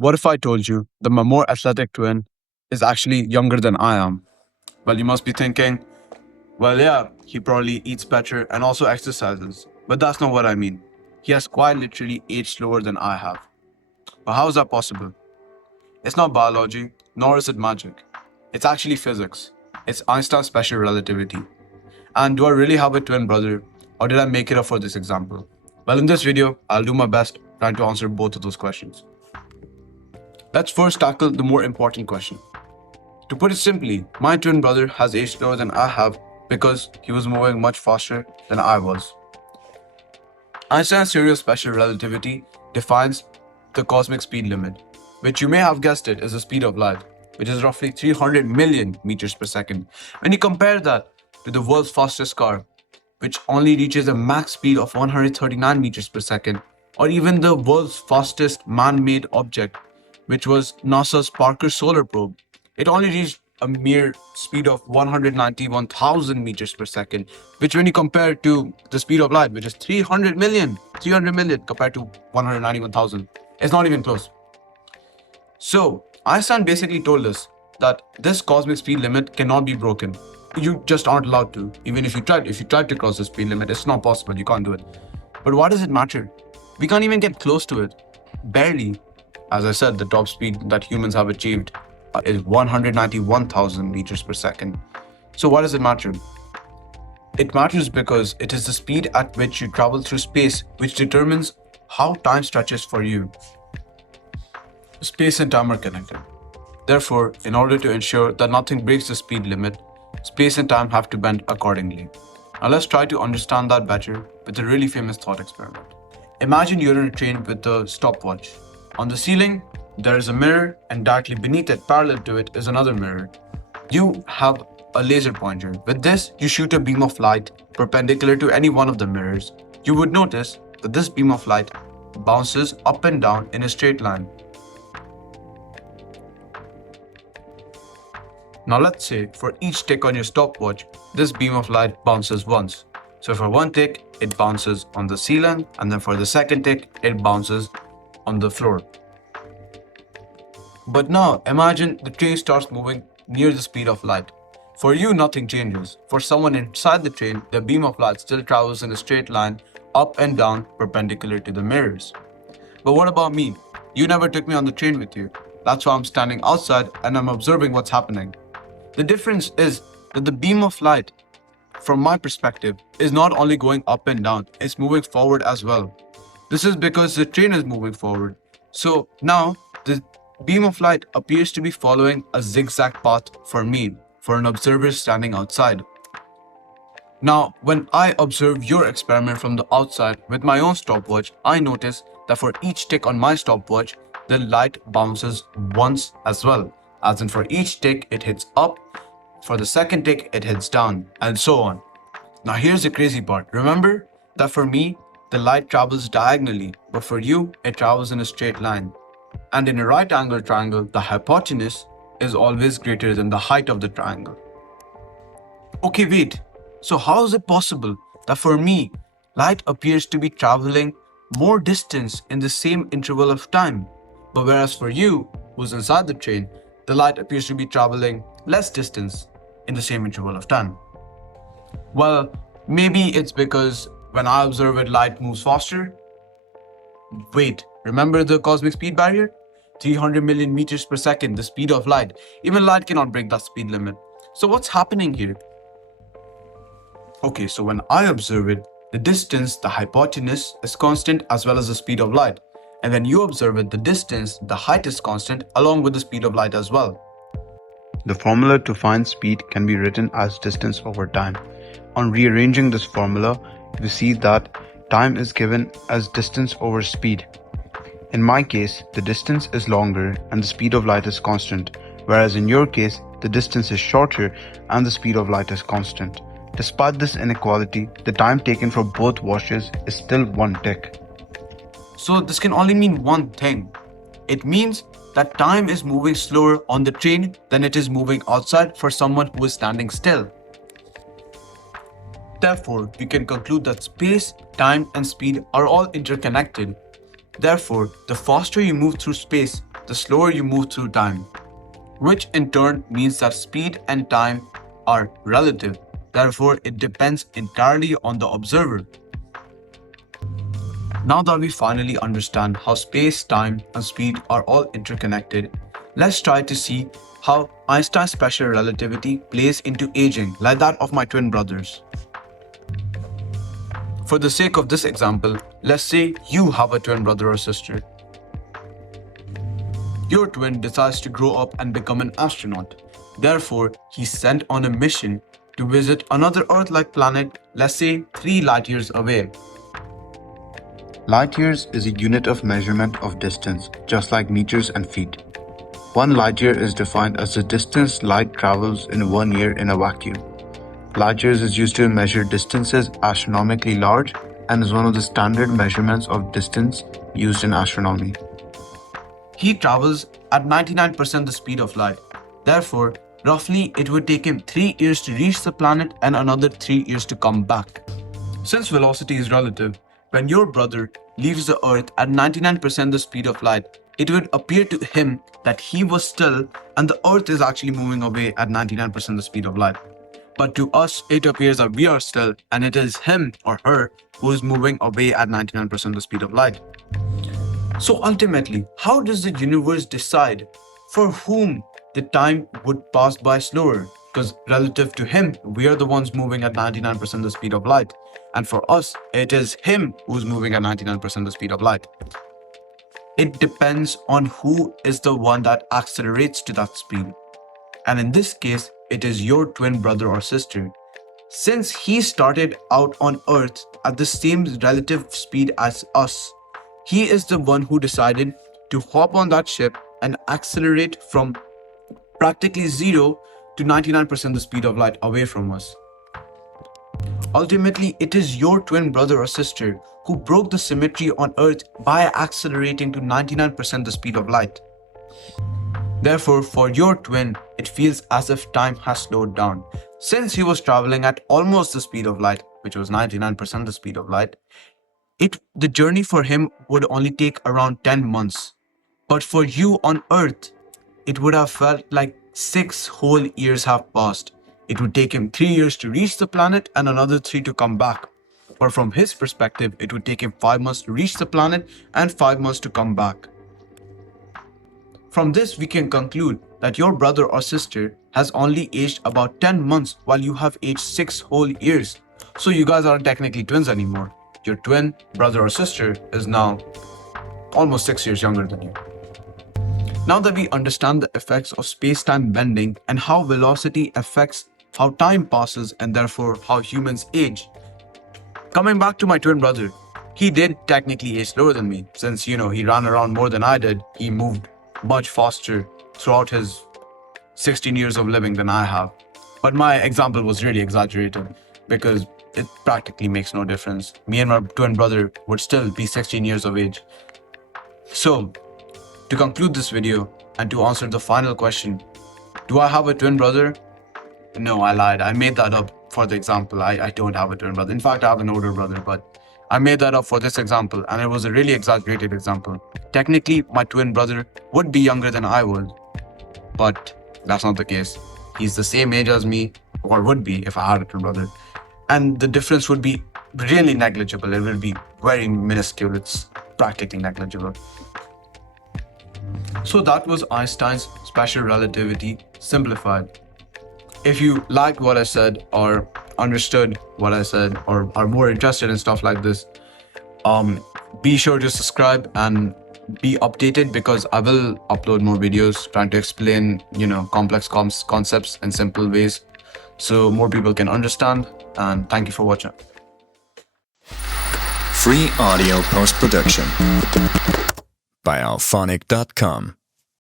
What if I told you that my more athletic twin is actually younger than I am? Well, you must be thinking, well, yeah, he probably eats better and also exercises. But that's not what I mean. He has quite literally aged slower than I have. But how is that possible? It's not biology, nor is it magic. It's actually physics. It's Einstein's special relativity. And do I really have a twin brother, or did I make it up for this example? Well, in this video, I'll do my best trying to answer both of those questions. Let's first tackle the more important question. To put it simply, my twin brother has aged slower than I have because he was moving much faster than I was. Einstein's theory of special relativity defines the cosmic speed limit, which you may have guessed it is the speed of light, which is roughly 300 million meters per second. When you compare that to the world's fastest car, which only reaches a max speed of 139 meters per second, or even the world's fastest man-made object, which was NASA's Parker Solar Probe, it only reached a mere speed of 191,000 meters per second, which when you compare to the speed of light, which is 300 million compared to 191,000, it's not even close. So Einstein basically told us that this cosmic speed limit cannot be broken. You just aren't allowed to. Even if you tried to cross the speed limit, it's not possible. You can't do it. But why does it matter? We can't even get close to it. Barely. As I said, the top speed that humans have achieved is 191,000 meters per second. So why does it matter? It matters because it is the speed at which you travel through space which determines how time stretches for you. Space and time are connected. Therefore, in order to ensure that nothing breaks the speed limit, space and time have to bend accordingly. Now let's try to understand that better with a really famous thought experiment. Imagine you're in a train with a stopwatch. On the ceiling, there is a mirror, and directly beneath it, parallel to it, is another mirror. You have a laser pointer. With this, you shoot a beam of light perpendicular to any one of the mirrors. You would notice that this beam of light bounces up and down in a straight line. Now let's say for each tick on your stopwatch, this beam of light bounces once. So for one tick, it bounces on the ceiling, and then for the second tick, it bounces on the floor. But now imagine the train starts moving near the speed of light. For you, nothing changes. For someone inside the train, the beam of light still travels in a straight line up and down perpendicular to the mirrors. But what about me? You never took me on the train with you. That's why I'm standing outside and I'm observing what's happening. The difference is that the beam of light, from my perspective, is not only going up and down, it's moving forward as well. This is because the train is moving forward. So now the beam of light appears to be following a zigzag path for me, for an observer standing outside. Now, when I observe your experiment from the outside with my own stopwatch, I notice that for each tick on my stopwatch, the light bounces once as well. As in for each tick, it hits up, for the second tick, it hits down, and so on. Now here's the crazy part. Remember that for me, the light travels diagonally, but for you, it travels in a straight line. And in a right angle triangle, the hypotenuse is always greater than the height of the triangle. Okay, wait. So how is it possible that for me, light appears to be traveling more distance in the same interval of time, but whereas for you, who's inside the train, the light appears to be traveling less distance in the same interval of time? Well, maybe it's because when I observe it, light moves faster. Wait, remember the cosmic speed barrier? 300 million meters per second, the speed of light. Even light cannot break that speed limit. So what's happening here? Okay, so when I observe it, the distance, the hypotenuse, is constant as well as the speed of light. And when you observe it, the distance, the height is constant along with the speed of light as well. The formula to find speed can be written as distance over time. On rearranging this formula, we see that time is given as distance over speed. In my case, the distance is longer and the speed of light is constant, whereas in your case, the distance is shorter and the speed of light is constant. Despite this inequality, the time taken for both watches is still one tick. So this can only mean one thing. It means that time is moving slower on the train than it is moving outside for someone who is standing still. Therefore, we can conclude that space, time, and speed are all interconnected. Therefore, the faster you move through space, the slower you move through time, which in turn means that speed and time are relative. Therefore, it depends entirely on the observer. Now that we finally understand how space, time, and speed are all interconnected, let's try to see how Einstein's special relativity plays into aging, like that of my twin brothers. For the sake of this example, let's say you have a twin brother or sister. Your twin decides to grow up and become an astronaut. Therefore, he's sent on a mission to visit another Earth-like planet, let's say 3 light years away. Light years is a unit of measurement of distance, just like meters and feet. 1 light year is defined as the distance light travels in 1 year in a vacuum. Light years is used to measure distances astronomically large and is one of the standard measurements of distance used in astronomy. He travels at 99% the speed of light. Therefore, roughly it would take him 3 years to reach the planet and another 3 years to come back. Since velocity is relative, when your brother leaves the Earth at 99% the speed of light, it would appear to him that he was still and the Earth is actually moving away at 99% the speed of light. But to us, it appears that we are still and it is him or her who is moving away at 99% the speed of light. So ultimately, how does the universe decide for whom the time would pass by slower? Because relative to him, we are the ones moving at 99% the speed of light. And for us, it is him who's moving at 99% the speed of light. It depends on who is the one that accelerates to that speed. And in this case, it is your twin brother or sister. Since he started out on Earth at the same relative speed as us, he is the one who decided to hop on that ship and accelerate from practically 0 to 99% the speed of light away from us. Ultimately, it is your twin brother or sister who broke the symmetry on Earth by accelerating to 99% the speed of light. Therefore, for your twin, it feels as if time has slowed down. Since he was traveling at almost the speed of light, which was 99% the speed of light, the journey for him would only take around 10 months. But for you on Earth, it would have felt like 6 whole years have passed. It would take him 3 years to reach the planet and another 3 to come back. But from his perspective, it would take him 5 months to reach the planet and 5 months to come back. From this, we can conclude that your brother or sister has only aged about 10 months while you have aged 6 whole years. So you guys aren't technically twins anymore. Your twin brother or sister is now almost 6 years younger than you. Now that we understand the effects of space-time bending and how velocity affects how time passes and therefore how humans age, coming back to my twin brother, he did technically age slower than me since, he ran around more than I did. He moved much faster throughout his 16 years of living than I have. But my example was really exaggerated because it practically makes no difference. Me and my twin brother would still be 16 years of age. So, to conclude this video and to answer the final question, do I have a twin brother? No, I lied. I made that up for the example. I don't have a twin brother. In fact, I have an older brother, but I made that up for this example and it was a really exaggerated example. Technically, my twin brother would be younger than I was, but that's not the case. He's the same age as me, or would be if I had a twin brother. And the difference would be really negligible. It will be very minuscule. It's practically negligible. So that was Einstein's special relativity simplified. If you liked what I said or understood what I said or are more interested in stuff like this, be sure to subscribe and be updated because I will upload more videos trying to explain, complex concepts in simple ways so more people can understand. And thank you for watching. Free audio post-production by alphonic.com.